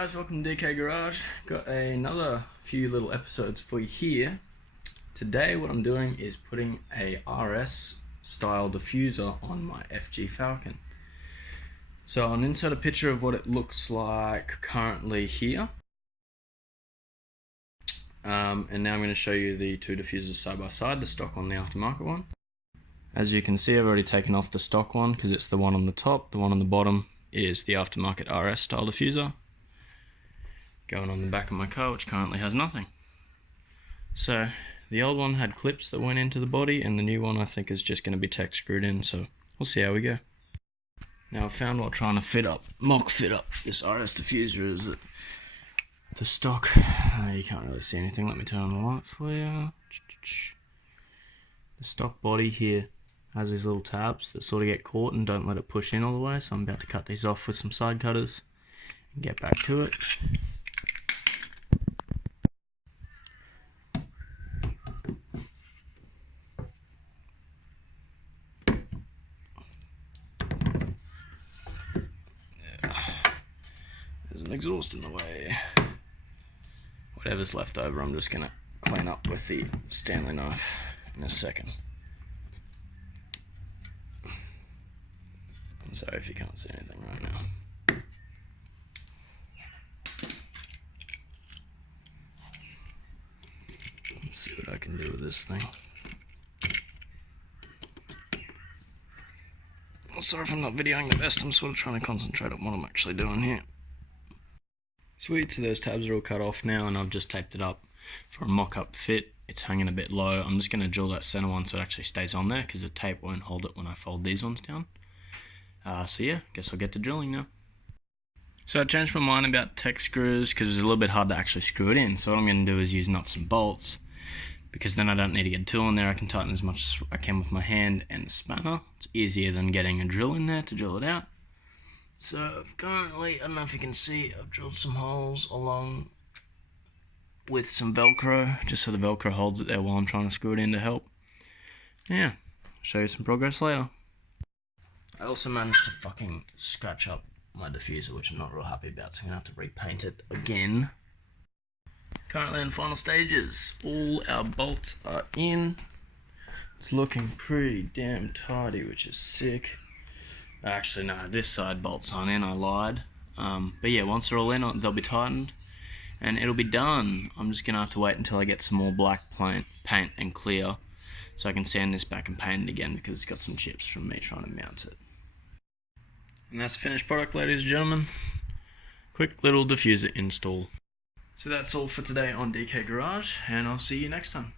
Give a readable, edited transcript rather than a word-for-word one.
guys, welcome to DK Garage. Got another few little episodes for you here. Today what I'm doing is putting a RS style diffuser on my FG Falcon. So I'll insert a picture of what it looks like currently here. And now I'm going to show you the two diffusers side by side, the stock one, the aftermarket one. As you can see, I've already taken off the stock one because it's the one on the top. The one on the bottom is the aftermarket RS style diffuser going on the back of my car, which currently has nothing. So the old one had clips that went into the body, and the new one I think is just going to be tech screwed in, so we'll see how we go. Now I found while trying to mock fit up this RS diffuser is that the stock, you can't really see anything, let me turn on the light for you. The stock body here has these little tabs that sort of get caught and don't let it push in all the way, so I'm about to cut these off with some side cutters and get back to it. There's an exhaust in the way. Whatever's left over I'm just going to clean up with the Stanley knife in a second. Sorry if you can't see anything right now. Let's see what I can do with this thing. Well, sorry if I'm not videoing the best, I'm sort of trying to concentrate on what I'm actually doing here. Sweet, so those tabs are all cut off now and I've just taped it up for a mock-up fit. It's hanging a bit low. I'm just going to drill that center one so it actually stays on there because the tape won't hold it when I fold these ones down. So yeah, guess I'll get to drilling now. So I changed my mind about tech screws because it's a little bit hard to actually screw it in. So what I'm going to do is use nuts and bolts, because then I don't need to get a tool in there. I can tighten as much as I can with my hand and the spanner. It's easier than getting a drill in there to drill it out. So I've currently, I don't know if you can see, I've drilled some holes along with some Velcro, just so the Velcro holds it there while I'm trying to screw it in to help. Yeah, show you some progress later. I also managed to fucking scratch up my diffuser, which I'm not real happy about, so I'm going to have to repaint it again. Currently in final stages. All our bolts are in. It's looking pretty damn tidy, which is sick. Actually, no, this side bolts aren't in, I lied. But yeah, once they're all in, they'll be tightened, and it'll be done. I'm just going to have to wait until I get some more black paint and clear, so I can sand this back and paint it again, because it's got some chips from me trying to mount it. And that's the finished product, ladies and gentlemen. Quick little diffuser install. So that's all for today on DK Garage, and I'll see you next time.